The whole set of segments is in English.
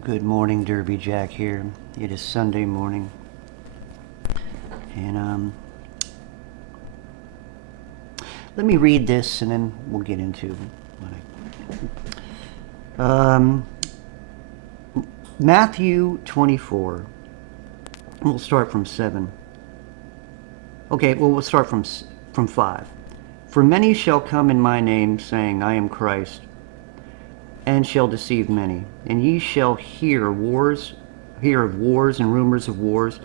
Good morning, Derby Jack here. It is Sunday morning, and let me read this, and then we'll get into what Matthew 24. We'll start from 7. Okay, well, we'll start from 5. For many shall come in my name, saying, I am Christ, and shall deceive many. And ye shall hear of wars and rumors of wars,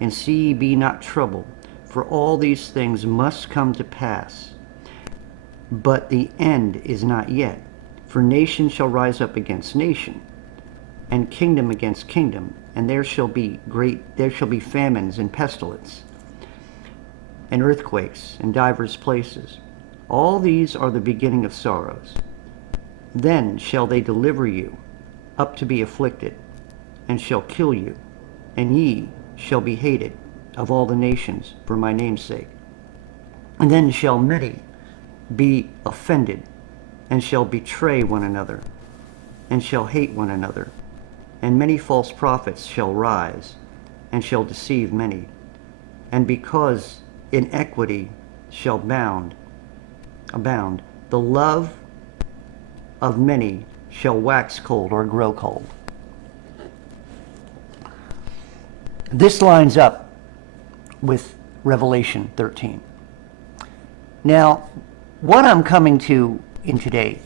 and see ye be not troubled, for all these things must come to pass. But the end is not yet. For nation shall rise up against nation, and kingdom against kingdom, and there shall be famines and pestilence, and earthquakes in divers places. All these are the beginning of sorrows. Then shall they deliver you up to be afflicted, and shall kill you, and ye shall be hated of all the nations for my name's sake. And then shall many be offended, and shall betray one another, and shall hate one another. And many false prophets shall rise, and shall deceive many. And because iniquity shall abound, the love of many shall wax cold or grow cold. This lines up with Revelation 13. Now, what I'm coming to in today,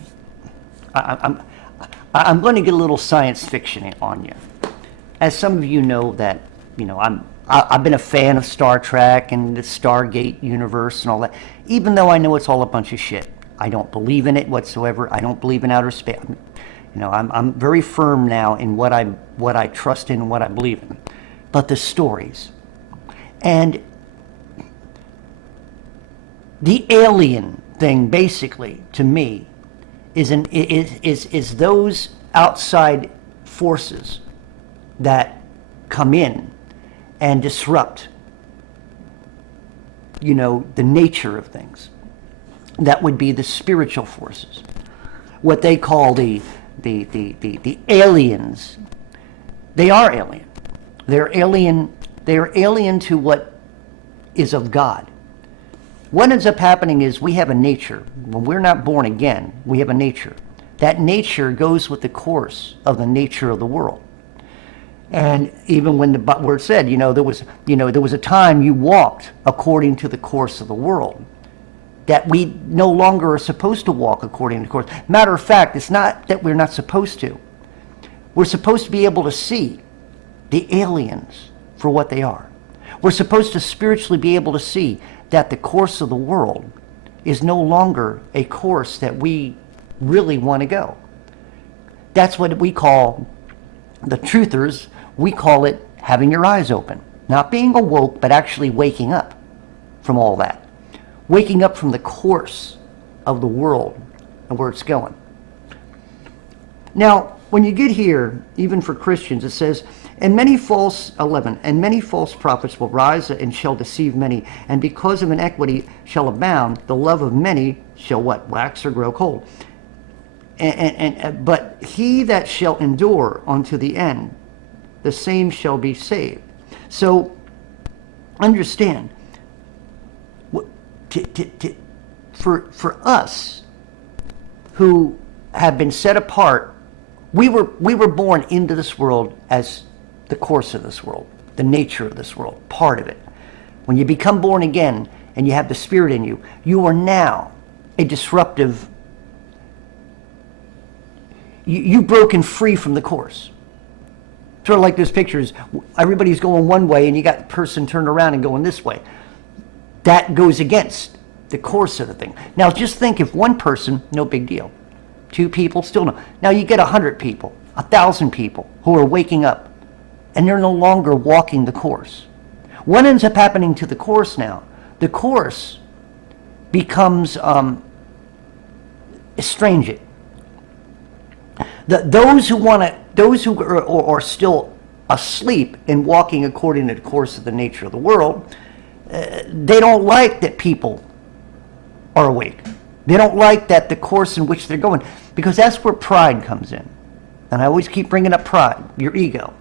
I'm going to get a little science fiction on you. As some of you know that, I've been a fan of Star Trek and the Stargate universe and all that, even though I know it's all a bunch of shit. I don't believe in it whatsoever. I don't believe in outer space. I'm very firm now in what I trust in and what I believe in. But the stories and the alien thing, basically, to me, is those outside forces that come in and disrupt, the nature of things. That would be the spiritual forces, what they call the aliens. They are alien. They're alien. They are alien to what is of God. What ends up happening is we have a nature. When we're not born again, we have a nature. That nature goes with the course of the nature of the world. And even when the word said, there was a time you walked according to the course of the world, that we no longer are supposed to walk according to the course. Matter of fact, it's not that we're not supposed to. We're supposed to be able to see the aliens for what they are. We're supposed to spiritually be able to see that the course of the world is no longer a course that we really want to go. That's what we call, the truthers, we call it having your eyes open. Not being awoke, but actually waking up from all that. Waking up from the course of the world and where it's going. Now, when you get here, even for Christians, it says, and many false prophets will rise and shall deceive many, and because of iniquity shall abound, the love of many shall what? Wax or grow cold. But he that shall endure unto the end, the same shall be saved. So, understand, for us who have been set apart, we were born into this world as the course of this world, the nature of this world, part of it. When you become born again and you have the Spirit in you, you are now a disruptive. You've broken free from the course. Sort of like those pictures, everybody's going one way and you got the person turned around and going this way. That goes against the course of the thing. Now just think, if one person, no big deal. 2 people, still no. Now you get 100 people, 1,000 people who are waking up and they're no longer walking the course. What ends up happening to the course now? The course becomes estranged. Those who are still asleep and walking according to the course of the nature of the world, they don't like that people are awake. They don't like that the course in which they're going, because that's where pride comes in. and I always keep bringing up pride, your ego.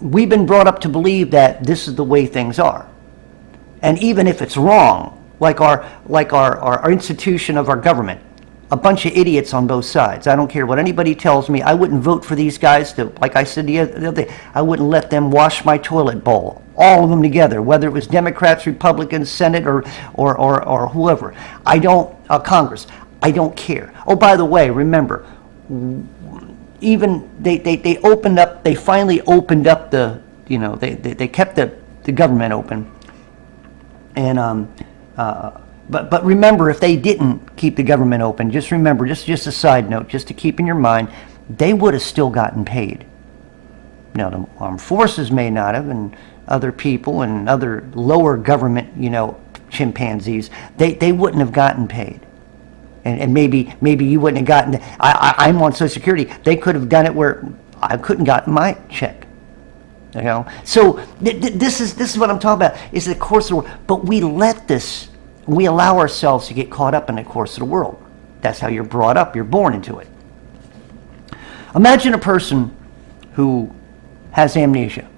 We've been brought up to believe that this is the way things are. And even if it's wrong, like our institution of our government, a bunch of idiots on both sides. I don't care what anybody tells me. I wouldn't vote for these guys to, like I said the other day, I wouldn't let them wash my toilet bowl. All of them together, whether it was Democrats, Republicans, Senate, or whoever. Congress. I don't care. Oh, by the way, remember, even they opened up, they finally opened up they kept the government open. And but remember, if they didn't keep the government open, just remember, just a side note, just to keep in your mind, they would have still gotten paid. Now, the armed forces may not have, and other people and other lower government, chimpanzees, they wouldn't have gotten paid. And maybe you wouldn't have gotten, I'm on Social Security, they could have done it where I couldn't gotten my check. So this is what I'm talking about, is the course of the world. But we allow ourselves to get caught up in the course of the world. That's how you're brought up. You're born into it. Imagine a person who has amnesia.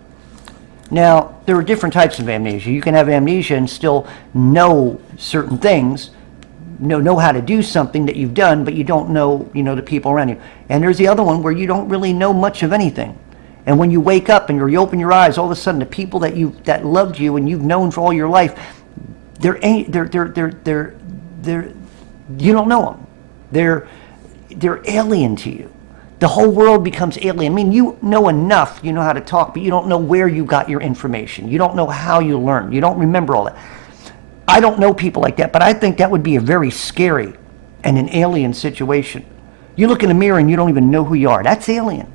Now, there are different types of amnesia. You can have amnesia and still know certain things, know how to do something that you've done, but you don't know, the people around you. And there's the other one where you don't really know much of anything. And when you wake up and you open your eyes, all of a sudden the people that loved you and you've known for all your life, you don't know them. They're alien to you. The whole world becomes alien. I mean, you know enough, you know how to talk, but you don't know where you got your information. You don't know how you learned. You don't remember all that. I don't know people like that, but I think that would be a very scary and an alien situation. You look in the mirror and you don't even know who you are. That's alien.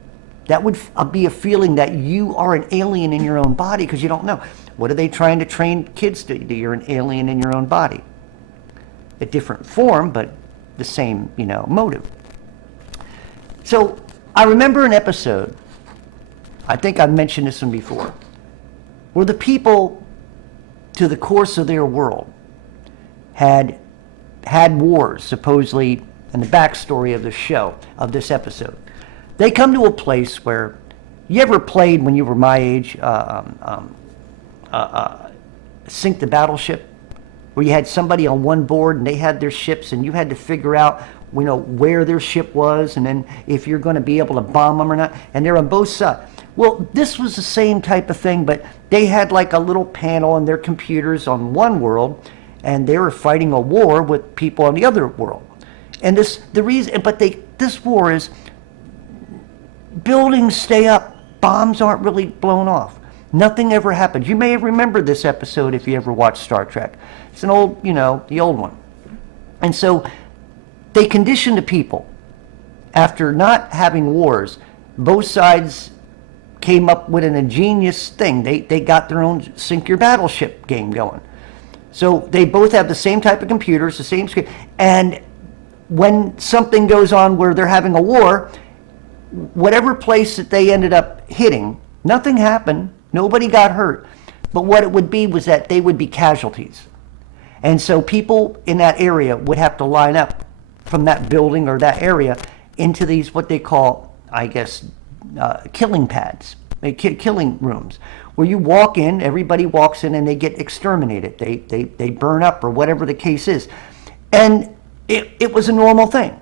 That would be a feeling that you are an alien in your own body because you don't know. What are they trying to train kids to do? You're an alien in your own body. A different form, but the same, motive. So I remember an episode, I think I've mentioned this one before, where the people, to the course of their world, had wars, supposedly, in the backstory of the show, of this episode. They come to a place where, you ever played when you were my age, Sink the Battleship, where you had somebody on one board and they had their ships and you had to figure out, where their ship was and then if you're going to be able to bomb them or not, and they're on both sides. Well, this was the same type of thing, but they had like a little panel on their computers on one world and they were fighting a war with people on the other world. And this war is, buildings stay up, bombs aren't really blown off. Nothing ever happens. You may have remembered this episode if you ever watched Star Trek. It's an old, the old one. And so they conditioned the people. After not having wars, both sides came up with an ingenious thing. They got their own Sink Your Battleship game going. So they both have the same type of computers, the same screen. And when something goes on where they're having a war, whatever place that they ended up hitting, nothing happened, nobody got hurt, but what it would be was that they would be casualties. And so people in that area would have to line up from that building or that area into these, what they call, I guess, killing pads, killing rooms, where you walk in, everybody walks in and they get exterminated. They burn up or whatever the case is. And it was a normal thing.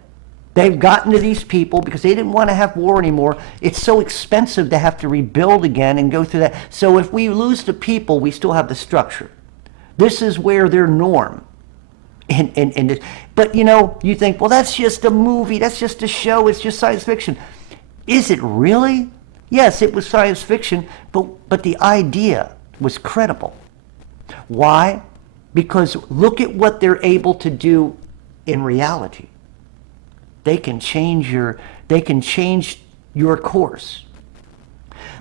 They've gotten to these people because they didn't want to have war anymore. It's so expensive to have to rebuild again and go through that. So if we lose the people, we still have the structure. This is where their norm. But you think, well, that's just a movie, that's just a show, it's just science fiction. Is it really? Yes, it was science fiction, but the idea was credible. Why? Because look at what they're able to do in reality. They can change your course.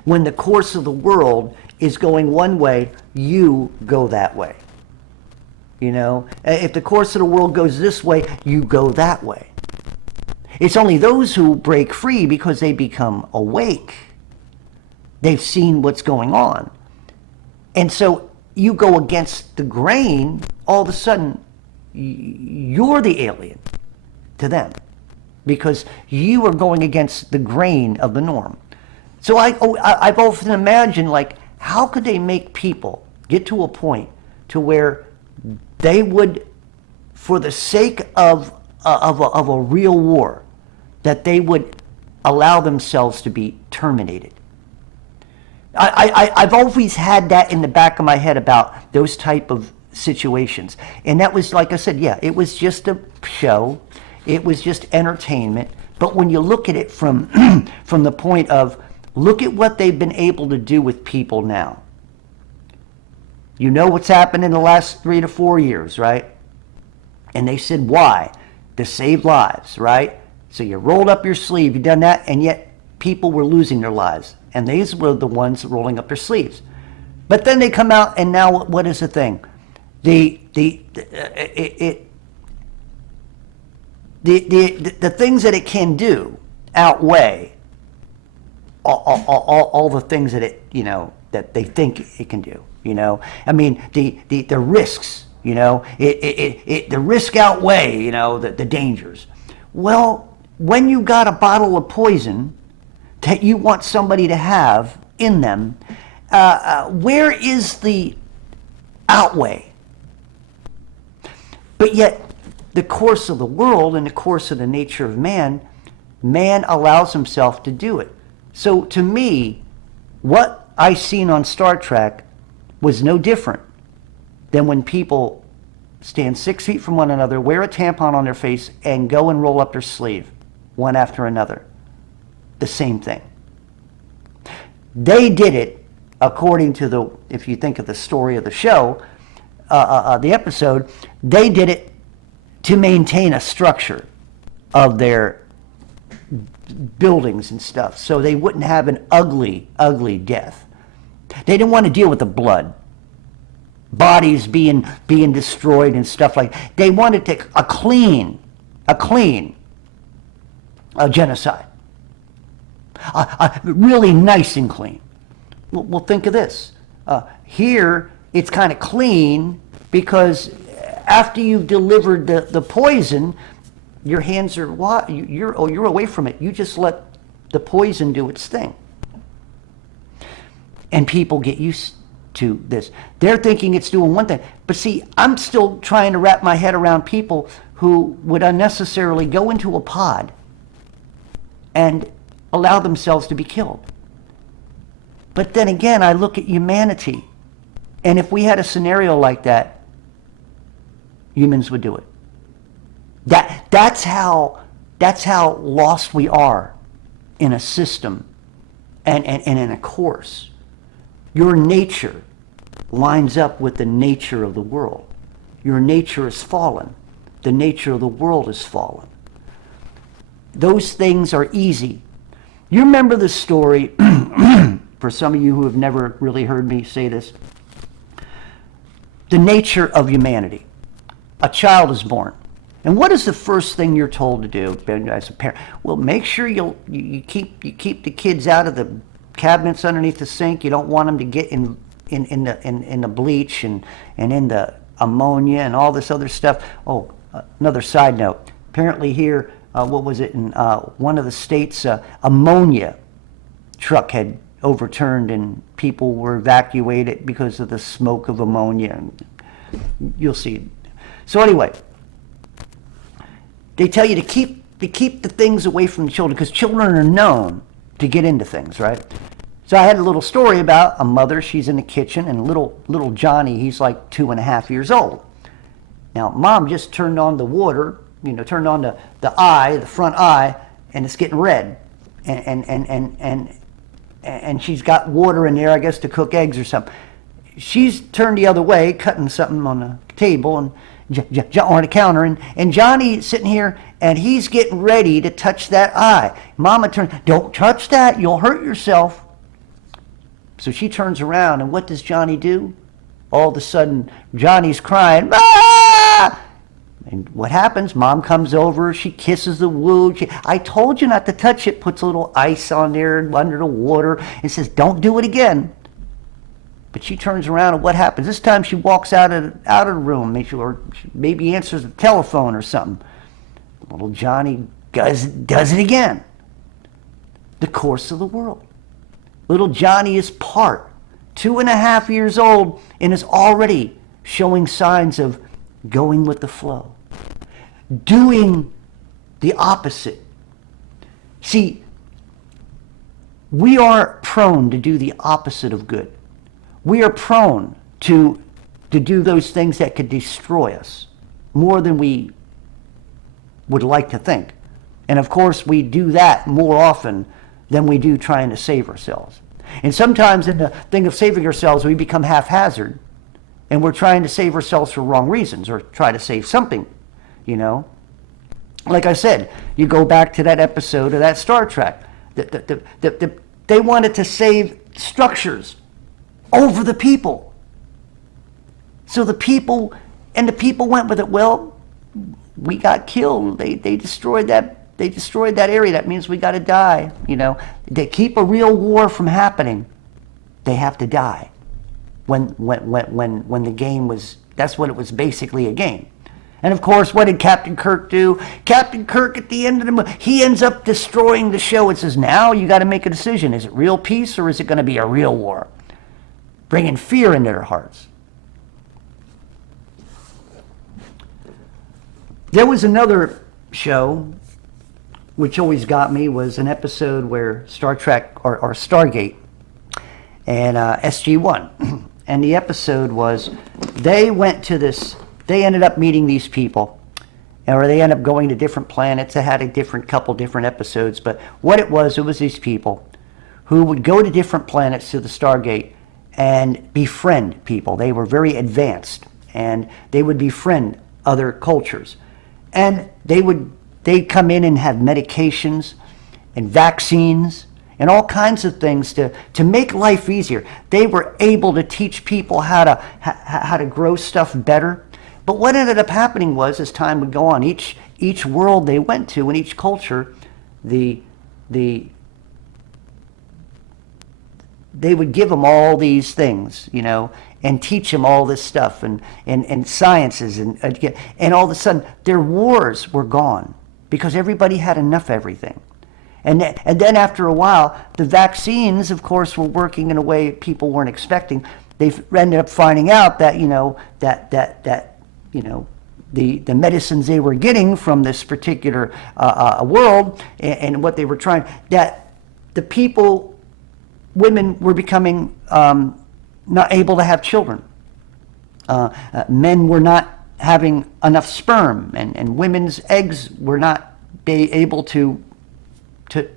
When the course of the world is going one way, you go that way. If the course of the world goes this way, you go that way. It's only those who break free because they become awake. They've seen what's going on. And so you go against the grain, all of a sudden, you're the alien to them. because you are going against the grain of the norm. So I've often imagined, like, how could they make people get to a point to where they would, for the sake of a real war, that they would allow themselves to be terminated. I've always had that in the back of my head about those type of situations. And that was, like I said, yeah, it was just a show. It was just entertainment. But when you look at it from, from the point of, look at what they've been able to do with people now. You know what's happened in the last 3 to 4 years, right? And they said, why? To save lives, right? So you rolled up your sleeve, you done that, and yet people were losing their lives. And these were the ones rolling up their sleeves. But then they come out, and now what is the thing? The things that it can do outweigh all the things that it, you know, that they think it can do. You know, I mean, the risks. You know, the risk outweigh, you know, the dangers. Well, when you got a bottle of poison that you want somebody to have in them, where is the outweigh? But yet, the course of the world and the course of the nature of man allows himself to do it. So to me, what I seen on Star Trek was no different than when people stand 6 feet from one another, wear a tampon on their face, and go and roll up their sleeve, one after another. The same thing. They did it according to the, if you think of the story of the show, the episode, they did it to maintain a structure of their buildings and stuff, so they wouldn't have an ugly, ugly death. They didn't want to deal with the blood, bodies being destroyed and stuff like that. They wanted to a clean genocide, really nice and clean. Well, think of this. Here it's kind of clean because after you've delivered the poison, your hands are you're away from it. You just let the poison do its thing. And people get used to this. They're thinking it's doing one thing. But see, I'm still trying to wrap my head around people who would unnecessarily go into a pod and allow themselves to be killed. But then again, I look at humanity. And if we had a scenario like that, humans would do it. That's how lost we are in a system and in a course. Your nature lines up with the nature of the world. Your nature is fallen. The nature of the world is fallen. Those things are easy. You remember the story, for some of you who have never really heard me say this, the nature of humanity. A child is born. And what is the first thing you're told to do as a parent? Well, make sure you keep the kids out of the cabinets underneath the sink. You don't want them to get in the bleach and in the ammonia and all this other stuff. Oh, another side note. Apparently here, what was it, in one of the states, ammonia truck had overturned and people were evacuated because of the smoke of ammonia. And you'll see. So anyway, they tell you to keep the things away from the children because children are known to get into things, right? So I had a little story about a mother. She's in the kitchen, and little Johnny, he's like 2.5 years old. Now, mom just turned on the water, turned on the front eye, and it's getting red, and she's got water in there, I guess, to cook eggs or something. She's turned the other way, cutting something on the table and on the counter, and Johnny's sitting here, and he's getting ready to touch that eye. Mama turns, don't touch that, you'll hurt yourself. So she turns around, and what does Johnny do? All of a sudden, Johnny's crying, ah! And what happens? Mom comes over, she kisses the wound. I told you not to touch it, puts a little ice on there under the water, and says, don't do it again. But she turns around, and what happens? This time she walks out of the room, or maybe answers the telephone or something. Little Johnny does it again. The course of the world. Little Johnny is part, 2.5 years old, and is already showing signs of going with the flow, doing the opposite. See, we are prone to do the opposite of good. We are prone to do those things that could destroy us more than we would like to think. And of course, we do that more often than we do trying to save ourselves. And sometimes in the thing of saving ourselves, we become haphazard, and we're trying to save ourselves for wrong reasons, or try to save something, you know. Like I said, you go back to that episode of that Star Trek. They wanted to save structures over the people. So the people went with it. Well, we got killed. They destroyed that. They destroyed that area. That means we got to die. You know, to keep a real war from happening, they have to die. When the game was, that's what it was, basically a game. And of course, what did Captain Kirk do? Captain Kirk, at the end of the movie, he ends up destroying the show. It says, now you got to make a decision. Is it real peace, or is it going to be a real war? Bringing fear into their hearts. There was another show which always got me, was an episode where Star Trek, or Stargate, and SG-1. And the episode was, they ended up meeting these people, or they ended up going to different planets. They had a couple different episodes, but what it was these people who would go to different planets to the Stargate and befriend people. They were very advanced, and they would befriend other cultures. And they'd come in and have medications and vaccines and all kinds of things to make life easier. They were able to teach people how to grow stuff better. But what ended up happening was, as time would go on, each world they went to, and each culture, they would give them all these things, you know, and teach them all this stuff and sciences, and all of a sudden their wars were gone because everybody had enough of everything. And then after a while, the vaccines, of course, were working in a way people weren't expecting. They ended up finding out that, you know, the medicines they were getting from this particular world, and what they were trying, that the people, women were becoming not able to have children. Men were not having enough sperm, and women's eggs were not able to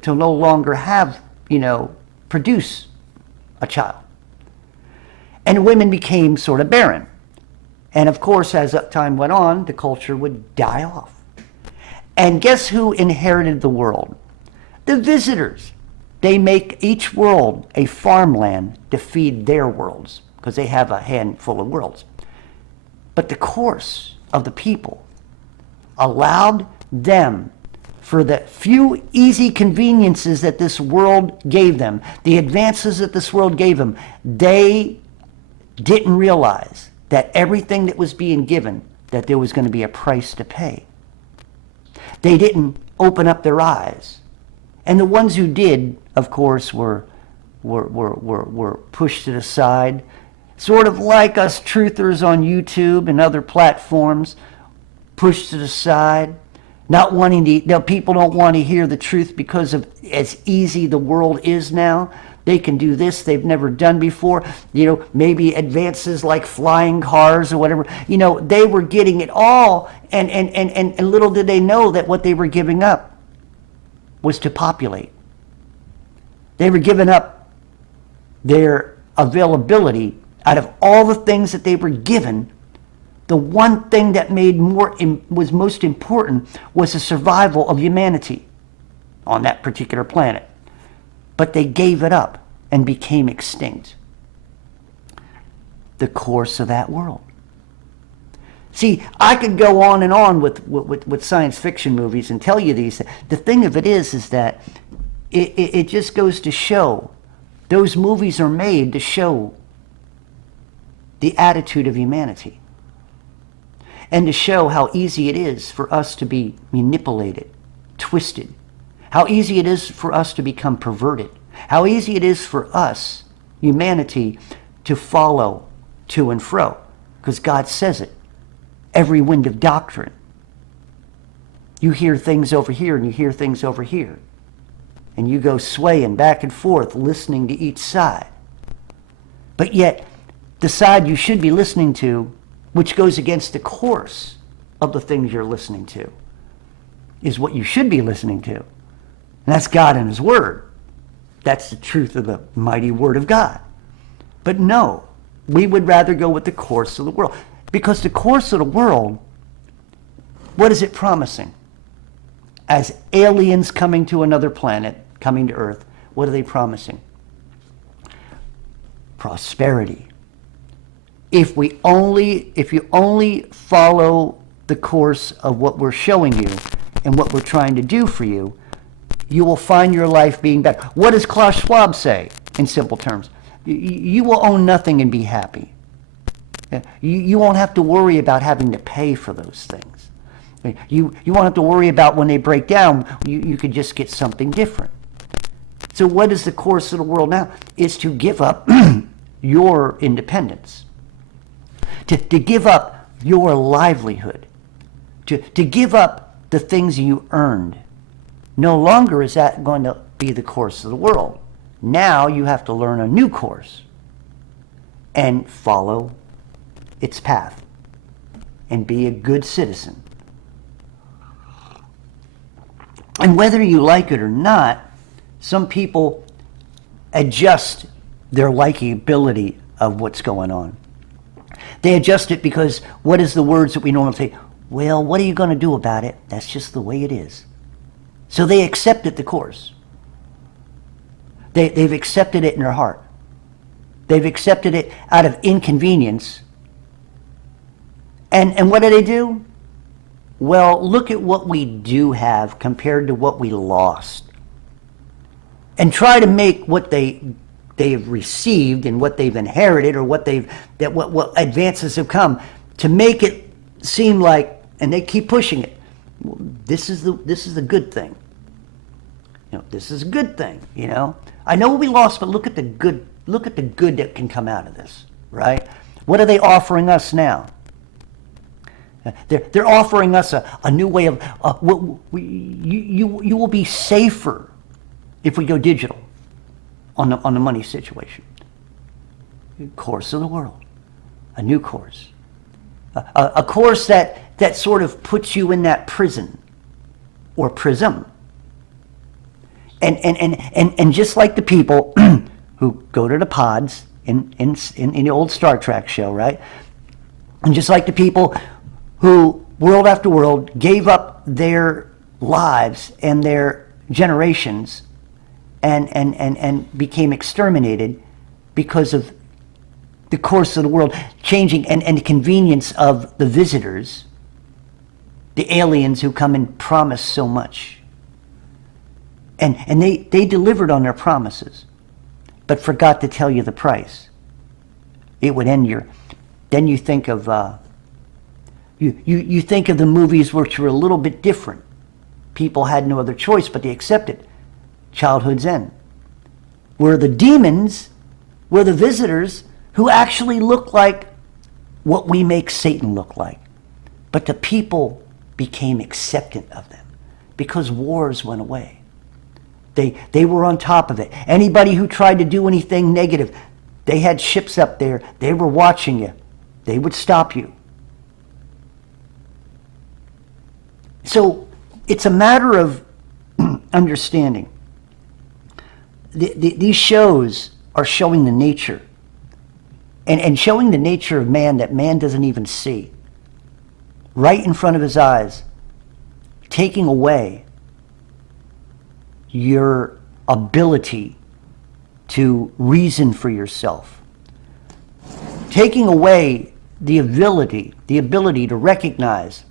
no longer have, you know, produce a child. And women became sort of barren. And of course, as time went on, the culture would die off. And guess who inherited the world? The visitors. They make each world a farmland to feed their worlds, because they have a handful of worlds. But the course of the people allowed them, for the few easy conveniences that this world gave them, the advances that this world gave them, they didn't realize that everything that was being given, that there was going to be a price to pay. They didn't open up their eyes. And the ones who did, of course, were pushed to the side, sort of like us truthers on YouTube and other platforms, pushed to the side, not wanting to, you know, people don't want to hear the truth because of as easy the world is now. They can do this they've never done before, you know, maybe advances like flying cars or whatever. You know, they were getting it all, and little did they know that what they were giving up was to populate. They were giving up their availability. Out of all the things that they were given, the one thing that was most important was the survival of humanity on that particular planet. But they gave it up and became extinct. The course of that world. See, I could go on and on with science fiction movies and tell you these. The thing of it is that it just goes to show, those movies are made to show the attitude of humanity, and to show how easy it is for us to be manipulated twisted, how easy it is for us to become perverted, how easy it is for us, humanity, to follow to and fro, because God says it. Every wind of doctrine. You hear things over here and you hear things over here. And you go swaying back and forth, listening to each side. But yet, the side you should be listening to, which goes against the course of the things you're listening to, is what you should be listening to. And that's God and His Word. That's the truth of the mighty Word of God. But no, we would rather go with the course of the world. Because the course of the world, what is it promising? As aliens coming to another planet, coming to Earth, what are they promising? Prosperity. If you only follow the course of what we're showing you and what we're trying to do for you, you will find your life being better. What does Klaus Schwab say in simple terms? You will own nothing and be happy. You won't have to worry about having to pay for those things. You won't have to worry about when they break down. You could just get something different. So what is the course of the world now? Is to give up your independence. To give up your livelihood. To give up the things you earned. No longer is that going to be the course of the world. Now you have to learn a new course and follow its path and be a good citizen. And whether you like it or not, some people adjust their likability of what's going on. They adjust it because what is the words that we normally say? Well, what are you going to do about it? That's just the way it is. So they accepted the course. They've accepted it in their heart. They've accepted it out of inconvenience. And what do? Well, look at what we do have compared to what we lost. And try to make what they've received and what they've inherited or what advances have come to make it seem like, and they keep pushing it. Well, this is the good thing. This is a good thing, I know we lost, but look at the good that can come out of this, right? What are they offering us now? They're offering us a new way of you will be safer if we go digital on the money situation. Course of the world, a new course, a course that sort of puts you in that prison or prism. And just like the people who go to the pods in the old Star Trek show, right? And just like the people who, world after world, gave up their lives and their generations and became exterminated because of the course of the world changing and the convenience of the visitors, the aliens who come and promise so much. And they delivered on their promises, but forgot to tell you the price. It would end then you think of, you think of the movies which were a little bit different. People had no other choice, but they accepted. Childhood's End. Where the demons were the visitors who actually looked like what we make Satan look like. But the people became acceptant of them because wars went away. They were on top of it. Anybody who tried to do anything negative, they had ships up there. They were watching you. They would stop you. So it's a matter of understanding. These shows are showing the nature and showing the nature of man that man doesn't even see. Right in front of his eyes, taking away your ability to reason for yourself, taking away the ability to recognize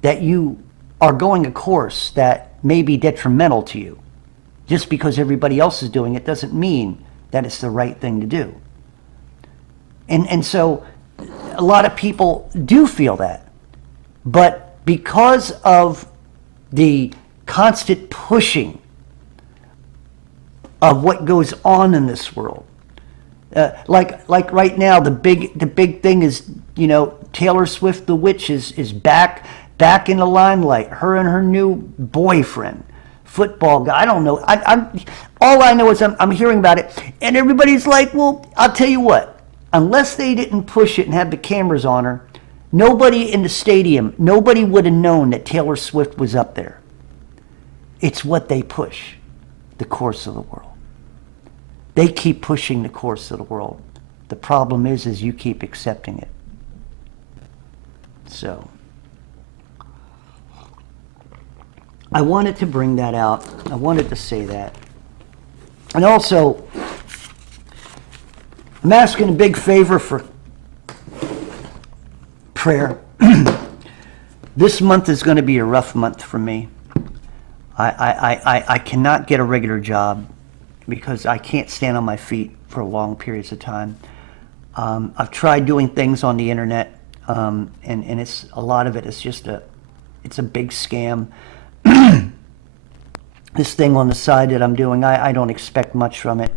that you are going a course that may be detrimental to you. Just because everybody else is doing it doesn't mean that it's the right thing to do. And so a lot of people do feel that. But because of the constant pushing of what goes on in this world. Like right now, the big thing is, Taylor Swift, the witch, is back in the limelight. Her and her new boyfriend, football guy. I don't know. All I know is I'm hearing about it, and everybody's like, well, I'll tell you what. Unless they didn't push it and have the cameras on her, nobody in the stadium, nobody would have known that Taylor Swift was up there. It's what they push, the course of the world. They keep pushing the course of the world. The problem is you keep accepting it. So, I wanted to bring that out. I wanted to say that. And also, I'm asking a big favor for prayer. This month is going to be a rough month for me. I cannot get a regular job because I can't stand on my feet for long periods of time. I've tried doing things on the internet, and it's a lot of it is just it's a big scam. This thing on the side that I'm doing, I don't expect much from it,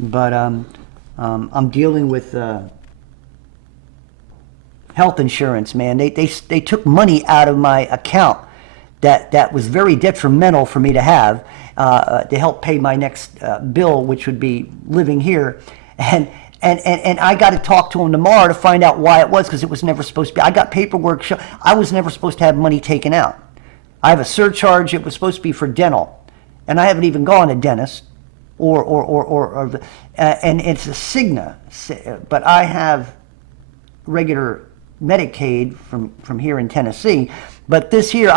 but I'm dealing with health insurance, man. They took money out of my account that was very detrimental for me to have to help pay my next bill, which would be living here, and I got to talk to them tomorrow to find out why it was, because it was never supposed to be. I got paperwork I was never supposed to have money taken out. I have a surcharge. It was supposed to be for dental, and I haven't even gone to dentist, and it's a Cigna, but I have regular Medicaid from here in Tennessee. But this year,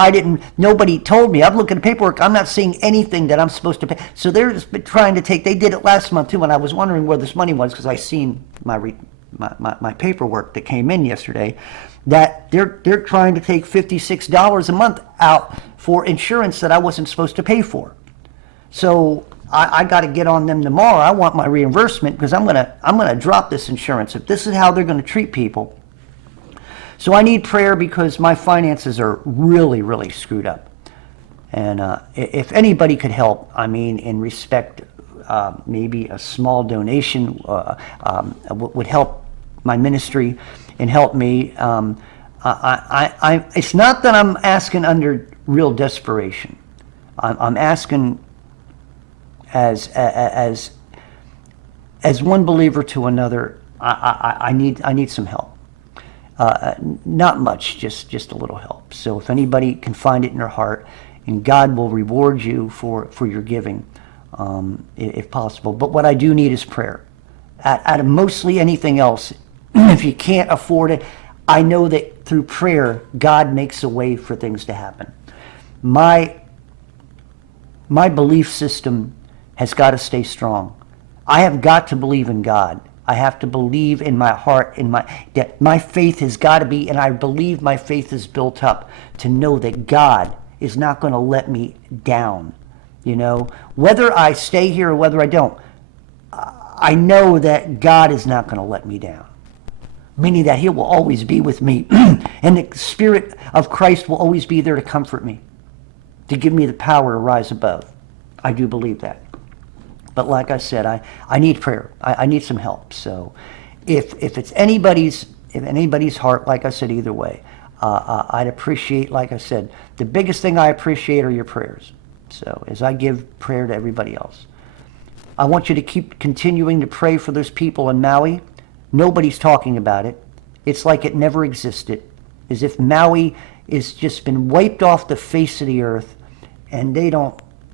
nobody told me. I've looked at the paperwork. I'm not seeing anything that I'm supposed to pay. So they're just trying to they did it last month too, and I was wondering where this money was, because I seen my paperwork that came in yesterday, that they're trying to take $56 a month out for insurance that I wasn't supposed to pay for. So I got to get on them tomorrow. I want my reimbursement, because I'm gonna drop this insurance if this is how they're going to treat people. So I need prayer, because my finances are really, really screwed up. And if anybody could help, in respect, maybe a small donation would help my ministry and help me. It's not that I'm asking under real desperation. I'm asking as one believer to another. I need some help. Not much, just a little help. So if anybody can find it in their heart, and God will reward you for your giving, if possible. But what I do need is prayer. Out of mostly anything else, if you can't afford it, I know that through prayer, God makes a way for things to happen. My belief system has got to stay strong. I have got to believe in God. I have to believe in my heart, that my faith has got to be, and I believe my faith is built up to know that God is not going to let me down. Whether I stay here or whether I don't, I know that God is not going to let me down. Meaning that He will always be with me, and the Spirit of Christ will always be there to comfort me, to give me the power to rise above. I do believe that. But like I said, I need prayer. I need some help. So if it's anybody's heart, like I said, either way, I'd appreciate, like I said, the biggest thing I appreciate are your prayers. So as I give prayer to everybody else, I want you to keep continuing to pray for those people in Maui. Nobody's talking about it. It's like it never existed. As if Maui has just been wiped off the face of the earth, and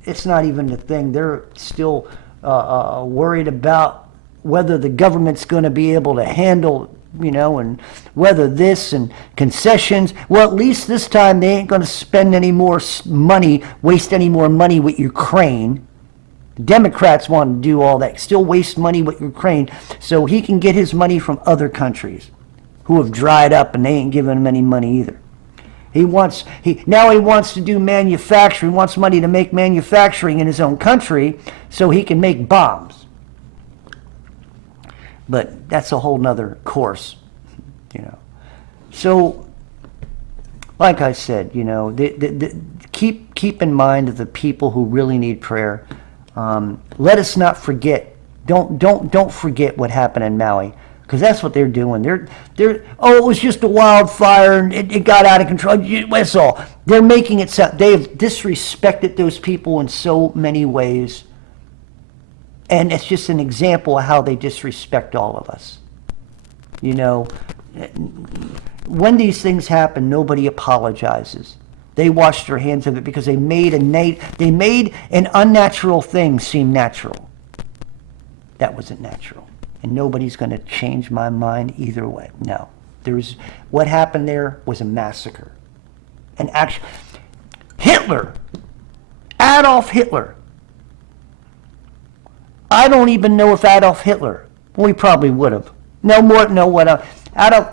it's not even a thing. They're still worried about whether the government's going to be able to handle, and whether this and concessions. Well, at least this time they ain't going to spend any more money, waste any more money with Ukraine. The Democrats want to do all that, still waste money with Ukraine, so he can get his money from other countries who have dried up, and they ain't giving him any money either. He wants to do manufacturing, wants money to make manufacturing in his own country so he can make bombs. But that's a whole nother course, So like I said, keep in mind the people who really need prayer. Let us not forget. Don't forget what happened in Maui, because that's what they're doing. It was just a wildfire and it got out of control. That's all. They're making it sound. They have disrespected those people in so many ways, and it's just an example of how they disrespect all of us. When these things happen, nobody apologizes. They wash their hands of it because they made an unnatural thing seem natural. That wasn't natural. And nobody's going to change my mind either way. No. What happened there was a massacre. An action. Adolf Hitler. I don't even know if Adolf Hitler, we probably would have.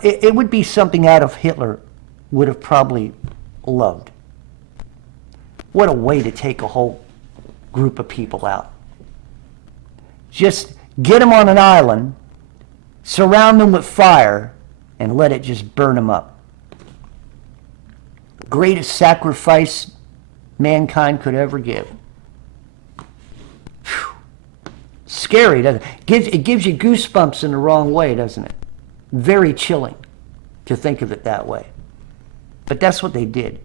It would be something Adolf Hitler would have probably loved. What a way to take a whole group of people out. Just get them on an island, surround them with fire, and let it just burn them up. Greatest sacrifice mankind could ever give. Whew. Scary, doesn't it? It gives you goosebumps in the wrong way, doesn't it? Very chilling to think of it that way. But that's what they did.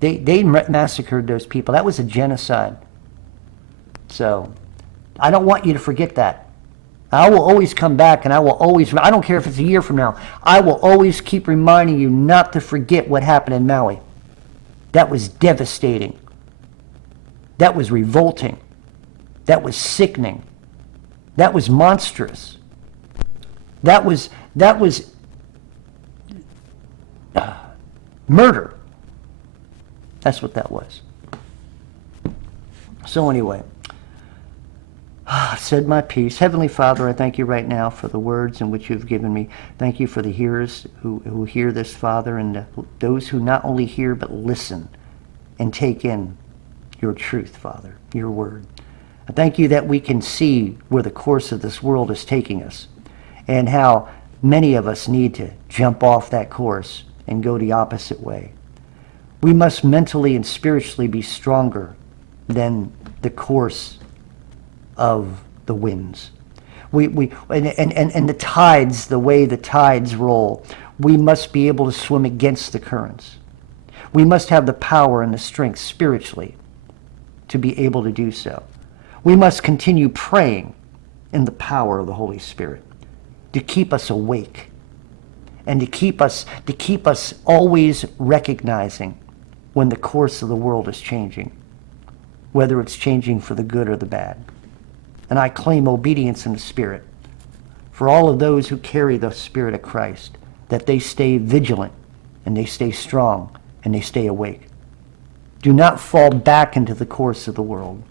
They massacred those people. That was a genocide. So I don't want you to forget that. I will always come back, and I don't care if it's a year from now, I will always keep reminding you not to forget what happened in Maui. That was devastating. That was revolting. That was sickening. That was monstrous. That was murder. That's what that was. So anyway, I've said my piece. Heavenly Father, I thank you right now for the words in which you've given me. Thank you for the hearers who hear this, Father, and those who not only hear but listen and take in your truth, Father, your word. I thank you that we can see where the course of this world is taking us and how many of us need to jump off that course and go the opposite way. We must mentally and spiritually be stronger than the course of the winds. And the tides, the way the tides roll, we must be able to swim against the currents. We must have the power and the strength spiritually to be able to do so. We must continue praying in the power of the Holy Spirit to keep us awake and to keep us always recognizing when the course of the world is changing, whether it's changing for the good or the bad. And I claim obedience in the Spirit for all of those who carry the Spirit of Christ, that they stay vigilant and they stay strong and they stay awake. Do not fall back into the course of the world.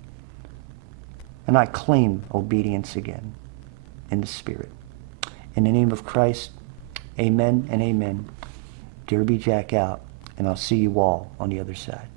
And I claim obedience again in the Spirit. In the name of Christ, amen and amen. Derby Jack out, and I'll see you all on the other side.